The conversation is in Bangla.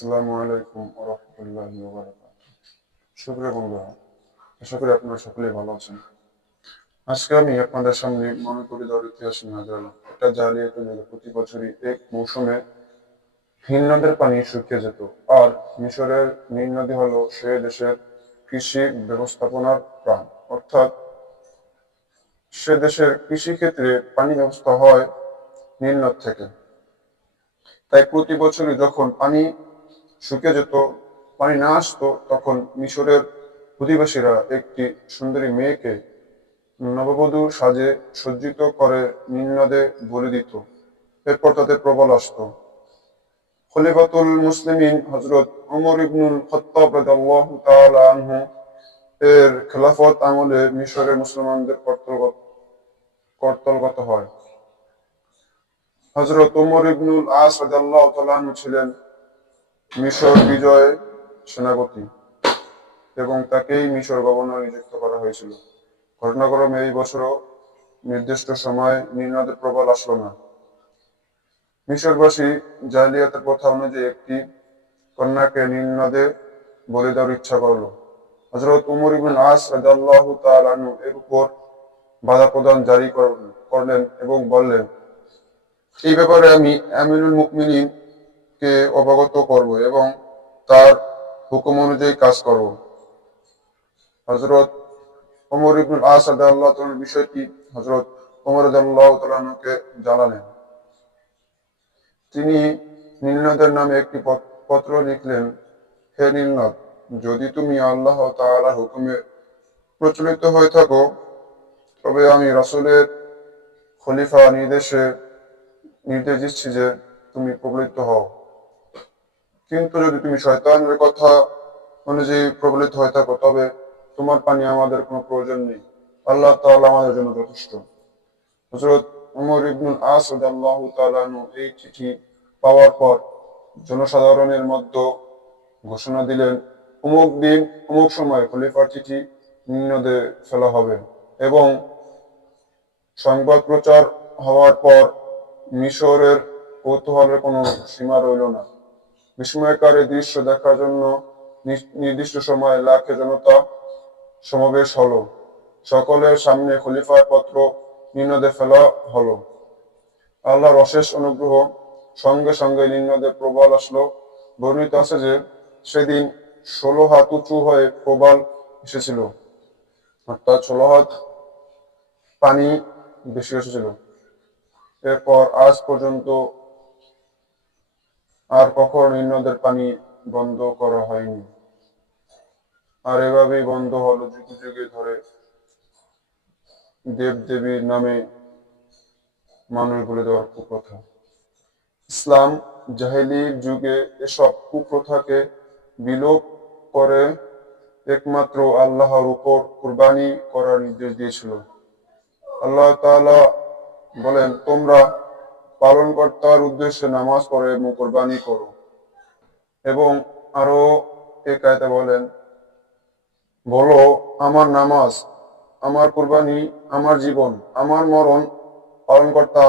আসসালামু আলাইকুম রহমতুল্লাহি সুপ্রিয় বন্ধুরা আশা করি আপনারা সকলেই ভালো আছেন। আজকে আমি আপনাদের সামনে মনে করি দেওয়ার ইতিহাস নিয়ে হাজির এটা জালিয়াত প্রতি বছরই এক মৌসুমে হিন নদের পানি শুকিয়ে যেত। আর মিশরের নীল নদী হলো সে দেশের কৃষি ব্যবস্থাপনার প্রাণ। অর্থাৎ সে দেশের কৃষি ক্ষেত্রে পানি ব্যবস্থা হয় নীল নদ থেকে। তাই প্রতি বছরই যখন পানি শুকিয়ে যেত, পানি না আসতো, তখন মিশরের অধিবাসীরা একটি সুন্দরী মেয়েকে নববধূ সাজে সজ্জিত করে নীল নদে বলি দিত। এরপর তাতে প্রবল আসতো। খলিফাতুল মুসলিমিন হজরত ওমর ইবনুল খত্তাব আনহু এর খেলাফত আমলে মিশরের মুসলমানদের কর্তলগত কর্তলগত হয়। হজরত ওমর ইবনুল আস রাদিয়াল্লাহু তাআলা ছিলেন মিশর বিজয় সেনাপতি এবং তাকেই মিশর গভর্নর নিযুক্ত করা হয়েছিল। ঘটনাক্রমে এই বছরও নির্দিষ্ট সময় নীলনদের প্রবল আসলো না। মিশরবাসী জালিয়াতের প্রথা অনুযায়ী একটি কন্যাকে নীল বলে দেওয়ার ইচ্ছা করল। হজরত উমর ইবিন আস রাদিয়াল্লাহু তাআলা এর উপর বাধা প্রদান জারি করলেন- করলেন এবং বললেন, এই ব্যাপারে আমি আমিনুল মুকমিনিন কে অবগত করব এবং তার হুকুম অনুযায়ী কাজ করব। হজরত বিষয়টি হজরত জানালেন। তিনি নীলনদের নামে একটি পত্র লিখলেন, হে নীলনদ, যদি তুমি আল্লাহ হুকুমে প্রচলিত হয়ে থাকো, তবে আমি রাসূলের খলিফা নির্দেশে নির্দেশ দিচ্ছি যে তুমি প্রবলিত হও। কিন্তু যদি তুমি শয়তানের কথা অনুযায়ী প্রবলিত হয়ে থাকো তবে তোমার পানি আমাদের কোনো প্রয়োজন নেই। আল্লাহ তাআলা আমাদের জন্য যথেষ্ট। হযরত উমর ইবনুল আস রাদিয়াল্লাহু তাআলা এই চিঠি পাওয়ার পর জনসাধারণের মধ্যে ঘোষণা দিলেন, অমুক দিন, অমুক সময় খলিফার চিঠি নিম্নদে ফেলা হবে এবং সংবাদ প্রচার হওয়ার পর মিশরের কৌতূহলের কোনো সীমা রইল না। বিস্ময়কার এই দৃশ্য দেখার জন্য নির্দিষ্ট সময়ে লাখে জনতা সমাবেশ হলো। সকলের সামনে খলিফার পত্র নিম্নদে ফেলা হলো। আল্লাহর অশেষ অনুগ্রহ, সঙ্গে সঙ্গে নিম্নদে প্রবল আসলো। বর্ণিত আছে যে সেদিন ষোলো হাত উঁচু হয়ে প্রবল এসেছিল। অর্থাৎ ষোলো হাত পানি বেশি এসেছিল। এরপর আজ পর্যন্ত আর কখনো নিম্নদের পানি বন্ধ করা হয়নি। আর এভাবেই বন্ধ হলো যুগ যুগে ধরে দেব দেবীর নামে মানুষ বলে দেওয়ার কুপ্রথা। ইসলাম জাহেলির যুগে এসব কুপ্রথাকে বিলোপ করে একমাত্র আল্লাহর উপর কুরবানি করার নির্দেশ দিয়েছিল। আল্লাহ বলেন, তোমরা পালনকর্তার উদ্দেশ্যে নামাজ পড়ে এবং কোরবানি করো। এবং আরও এ কায় বলেন, বলো, আমার নামাজ, আমার কোরবানি, আমার জীবন, আমার মরণ পালনকর্তা